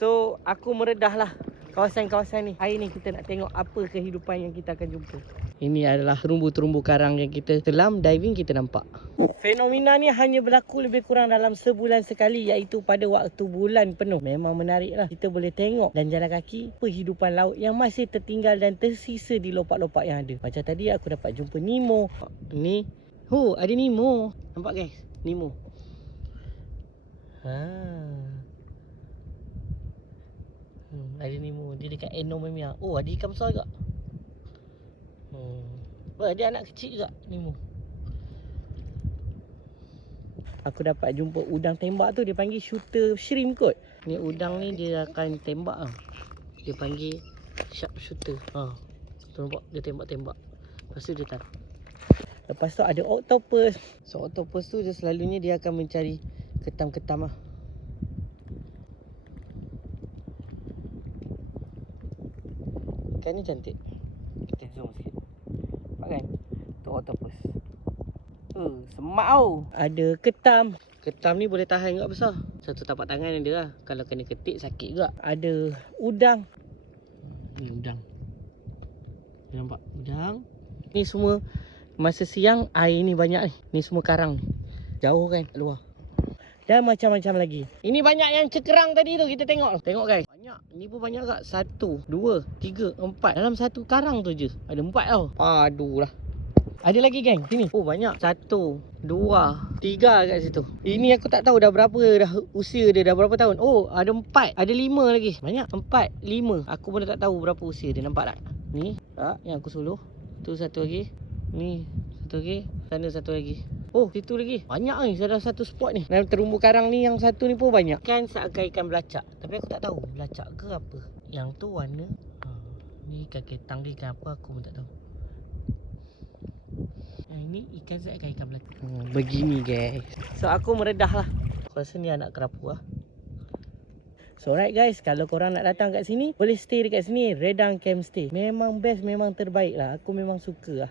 So aku meredah lah kawasan-kawasan ni. Hari ni kita nak tengok apa kehidupan yang kita akan jumpa. Ini adalah terumbu-terumbu karang yang kita selam, diving kita nampak. Fenomena ni hanya berlaku lebih kurang dalam sebulan sekali, iaitu pada waktu bulan penuh. Memang menarik lah. Kita boleh tengok dan jalan kaki kehidupan laut yang masih tertinggal dan tersisa di lopak-lopak yang ada. Macam tadi aku dapat jumpa Nemo. Ni, ada Nemo. Nampak guys? Nemo. Ada Nemo. Dia dekat Anomamia. Oh, ada ikan besar juga. Dia anak kecil juga Nemo. Aku dapat jumpa udang tembak tu. Dia panggil shooter shrimp kot. Ni udang ni dia akan tembak lah. Dia panggil sharp shooter. Tu nampak dia tembak-tembak. Lepas tu dia taruh. Lepas tu ada octopus. So octopus tu dia selalunya dia akan mencari ketam-ketam lah. Ikan ni cantik. Kita zoom sikit. Nampak kan? Tu octopus. Semak tau. Ada ketam. Ketam ni boleh tahan juga besar. Satu tapak tangan dia lah. Kalau kena ketik sakit juga. Ada udang. Ni udang. Nampak udang. Ni semua masa siang air ni banyak ni. Ni semua karang. Jauh kan luar. Dan macam-macam lagi. Ini banyak yang cekerang tadi tu. Kita tengok. Tengok guys. Banyak. Ni pun banyak tak? 1, 2, 3, 4. Dalam satu karang tu je. Ada 4 tau. Aduh lah. Ada lagi geng. Sini. Oh banyak. 1, 2, 3 kat situ. Ini aku tak tahu dah berapa dah usia dia. Dah berapa tahun. Oh ada 4. Ada 5 lagi. Banyak. 4, 5. Aku pun tak tahu berapa usia dia. Nampak tak? Ni. Yang aku suluh. Tu satu lagi. Ni. Satu lagi. Sana satu lagi. Oh situ lagi. Banyak ni. Ada satu spot ni. Dalam terumbu karang ni yang satu ni pun banyak. Kan seakan ikan belacak. Tapi aku tak tahu. Belacak ke apa. Yang tu warna. Ni ikan ketang ke ikan apa aku pun tak tahu. Ini ikan seakan ikan belacak. Begini guys. So aku meredah lah. Aku rasa ni anak kerapu lah. So alright guys, kalau korang nak datang kat sini, boleh stay dekat sini, Redang Camp Stay. Memang best, memang terbaik lah. Aku memang suka lah.